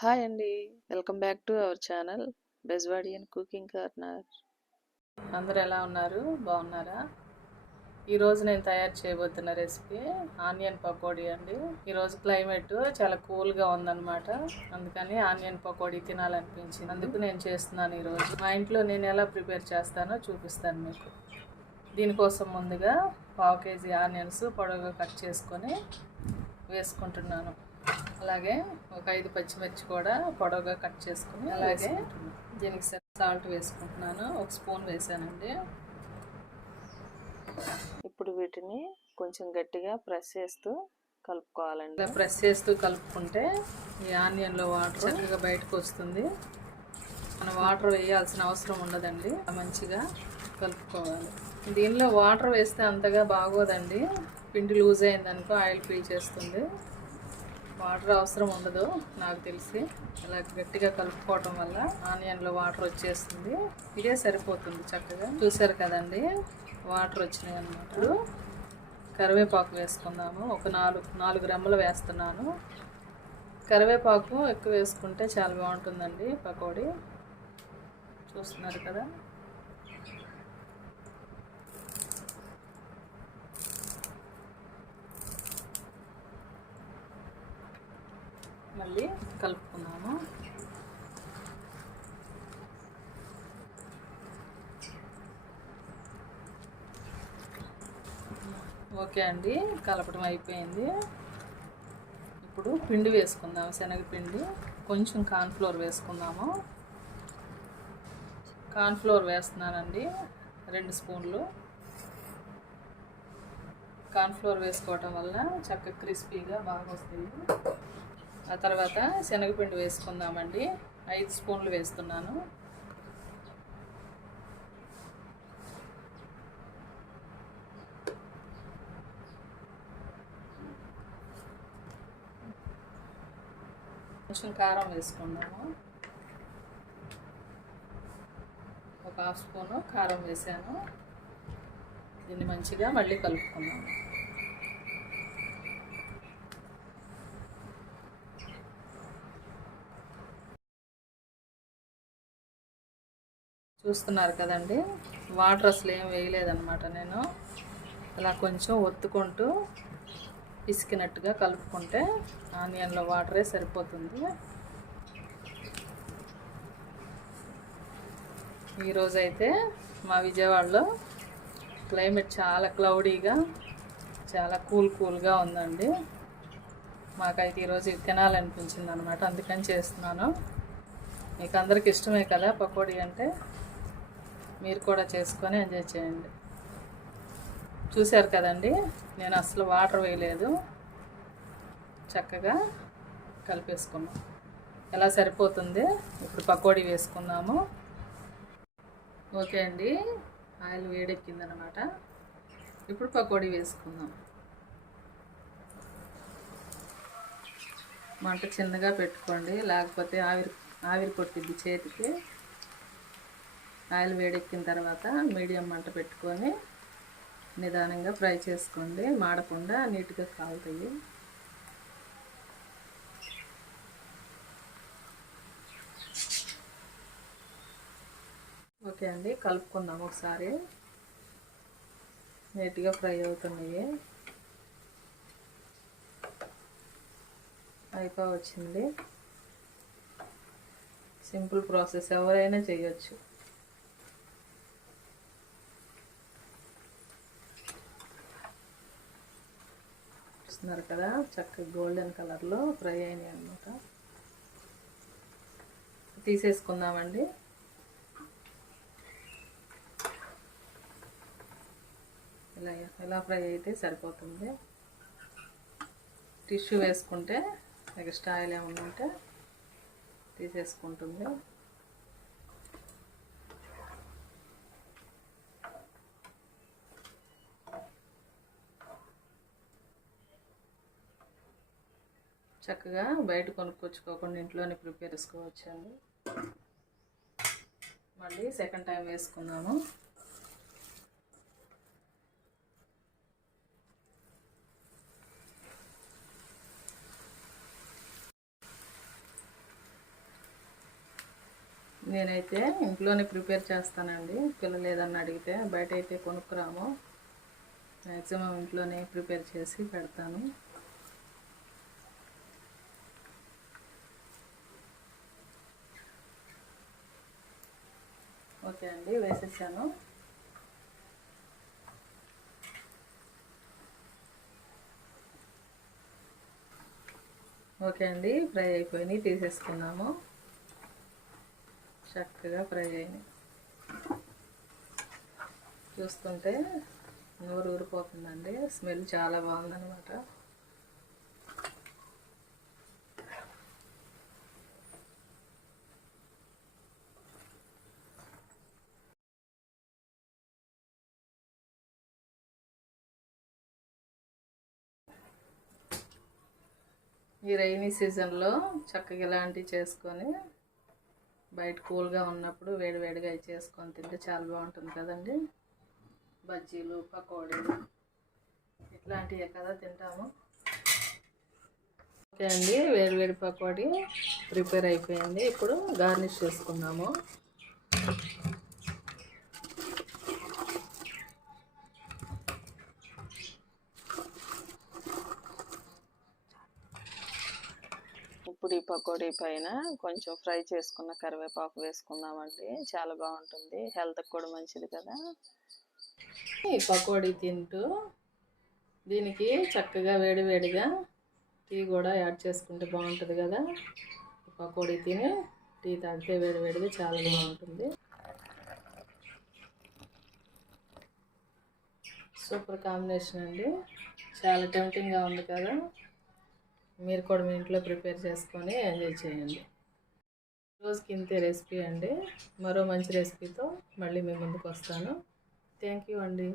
Hi అండి. Welcome back to our channel Bezwadian cooking corner అందరు ఎలా ఉన్నారు? బాగున్నారా? ఈరోజు నేను తయారు చేయబోతున్న రెసిపీ ఆనియన్ పకోడీ అండి. ఈరోజు క్లైమేట్ చాలా కూల్గా ఉందన్నమాట. అందుకని ఆనియన్ పకోడీ తినాలనిపించింది. అందుకు నేను చేస్తున్నాను ఈరోజు మా ఇంట్లో నేను ఎలా ప్రిపేర్ చేస్తానో చూపిస్తాను మీకు. దీనికోసం ముందుగా పావు కేజీ ఆనియన్స్ పొడవుగా కట్ చేసుకొని వేసుకుంటున్నాను. అలాగే ఒక ఐదు పచ్చిమిర్చి కూడా పొడవుగా కట్ చేసుకుని అలాగే దీనికి సాల్ట్ వేసుకుంటున్నాను. ఒక స్పూన్ వేసానండి. ఇప్పుడు వీటిని కొంచెం గట్టిగా ప్రెస్ చేస్తూ కలుపుకోవాలండి. ఇలా ప్రెస్ చేస్తూ కలుపుకుంటే ఈ ఆనియన్లో వాటర్ చక్కగా బయటకు వస్తుంది. మనం వాటర్ వేయాల్సిన అవసరం ఉండదండి. మంచిగా కలుపుకోవాలి. దీనిలో వాటర్ వేస్తే అంతగా బాగోదండి. పిండి లూజ్ అయిందనుకో ఆయిల్ పీల్ చేస్తుంది. వాటర్ అవసరం ఉండదు నాకు తెలిసి. ఇలా గట్టిగా కలుపుకోవటం వల్ల ఆనియన్లో వాటర్ వచ్చేస్తుంది. ఇదే సరిపోతుంది చక్కగా. చూసారు కదండి? వాటర్ వచ్చినాయి అనమాట కరివేపాకు వేసుకుందాము. ఒక నాలుగు నాలుగు రెమ్మలు వేస్తున్నాను. కరివేపాకు ఎక్కువ వేసుకుంటే చాలా బాగుంటుందండి పకోడీ. చూస్తున్నారు కదా? మళ్ళీ కలుపుకున్నాము ఓకే అండి కలపడం అయిపోయింది. ఇప్పుడు పిండి వేసుకుందాము శనగపిండి. కొంచెం కార్న్ఫ్లోర్ వేసుకుందాము. కార్న్ఫ్లోర్ వేస్తున్నానండి రెండు స్పూన్లు. కార్న్ఫ్లోర్ వేసుకోవటం వల్ల చక్కగా క్రిస్పీగా బాగా వస్తుంది ఆ తర్వాత శనగపిండి వేసుకుందామండి. ఐదు స్పూన్లు వేస్తున్నాను. కొంచెం కారం వేసుకుందాము. ఒక హాఫ్ స్పూను కారం వేసాను. దీన్ని మంచిగా మళ్ళీ కలుపుకున్నాము చూస్తున్నారు కదండి. వాటర్ అసలు ఏం వేయలేదన్నమాట నేను. అలా కొంచెం ఒత్తుకుంటూ పిసికినట్టుగా కలుపుకుంటే ఆనియన్లో వాటరే సరిపోతుంది. ఈరోజైతే మా విజయవాడలో క్లైమేట్ చాలా క్లౌడీగా చాలా కూల్ కూల్గా ఉందండి. మాకైతే ఈరోజు తినాలనిపించింది అనమాట అందుకని చేస్తున్నాను. మీకు అందరికి ఇష్టమే కదా పకోడీ అంటే? మీరు కూడా చేసుకొని ఎంజాయ్ చేయండి. చూశారు కదండి? నేను అసలు వాటర్ వేయలేదు. చక్కగా కలిపేసుకున్నాం. ఎలా సరిపోతుంది? ఇప్పుడు పకోడీ వేసుకుందాము. ఓకే అండి. ఆయిల్ వేడెక్కిందనమాట. ఇప్పుడు పకోడీ వేసుకుందాం. మంట చిన్నగా పెట్టుకోండి. లేకపోతే ఆవిరి ఆవిరి కొట్టిద్ది చేతికి. ఆయిల్ వేడెక్కిన తర్వాత మీడియం మంట పెట్టుకొని నిదానంగా ఫ్రై చేసుకోండి. మాడకుండా నీట్గా కాలుతాయి. ఓకే అండి కలుపుకుందాం ఒకసారి. నీట్గా ఫ్రై అవుతున్నాయి. అయిపో వచ్చింది. సింపుల్ ప్రాసెస్ ఎవరైనా చేయొచ్చు. చూస్తున్నారు కదా. చక్కగా గోల్డెన్ కలర్లో ఫ్రై అయినాయి అనమాట తీసేసుకుందామండి. ఇలా ఎలా ఫ్రై అయితే సరిపోతుంది. టిష్యూ వేసుకుంటే నెక్స్ట్ ఆయిల్ ఏమన్నా ఉంటే తీసేసుకుంటుంది. చక్కగా బయట కొనుక్కొచ్చుకోకుండా ఇంట్లోనే ప్రిపేర్ చేసుకోవచ్చండి. మళ్ళీ సెకండ్ టైం వేసుకుందాము. నేనైతే ఇంట్లోనే ప్రిపేర్ చేస్తానండి. పిల్లలు ఏదన్నా అడిగితే బయట అయితే కొనుక్కురాము. మ్యాక్సిమం ఇంట్లోనే ప్రిపేర్ చేసి పెడతాను. ఓకే అండి వేసేసాను. ఓకే అండి ఫ్రై అయిపోయినాయి తీసేసుకున్నాము. చక్కగా ఫ్రై అయినాయి. చూస్తుంటే నోరు ఊరిపోతుందండి స్మెల్ చాలా బాగుందన్నమాట. ఈ రైనీ సీజన్లో చక్కగా ఇలాంటివి చేసుకొని బయట కూల్గా ఉన్నప్పుడు వేడివేడిగా అవి చేసుకొని తింటే చాలా బాగుంటుంది కదండి. బజ్జీలు పకోడీలు ఇట్లాంటివే కదా తింటాము. ఓకే అండి వేడివేడి పకోడీ ప్రిపేర్ అయిపోయింది. ఇప్పుడు గార్నిష్ చేసుకున్నాము ఇప్పుడు ఈ పకోడీ పైన కొంచెం ఫ్రై చేసుకున్న కరివేపాకు వేసుకుందామండి చాలా బాగుంటుంది. హెల్త్కి కూడా మంచిది కదా. ఈ పకోడీ తింటూ దీనికి చక్కగా వేడివేడిగా టీ కూడా యాడ్ చేసుకుంటే బాగుంటుంది కదా. పకోడీ తిని టీ తాగితే వేడివేడిగా చాలా బాగుంటుంది. సూపర్ కాంబినేషన్ అండి. చాలా టెంప్టింగ్గా ఉంది కదా. మీరు కూడా మీ ఇంట్లో ప్రిపేర్ చేసుకొని ఎంజాయ్ చేయండి. రోజుకి ఇంతే రెసిపీ అండి. మరో మంచి రెసిపీతో మళ్ళీ మీ ముందుకు వస్తాను. థ్యాంక్ యూ అండి.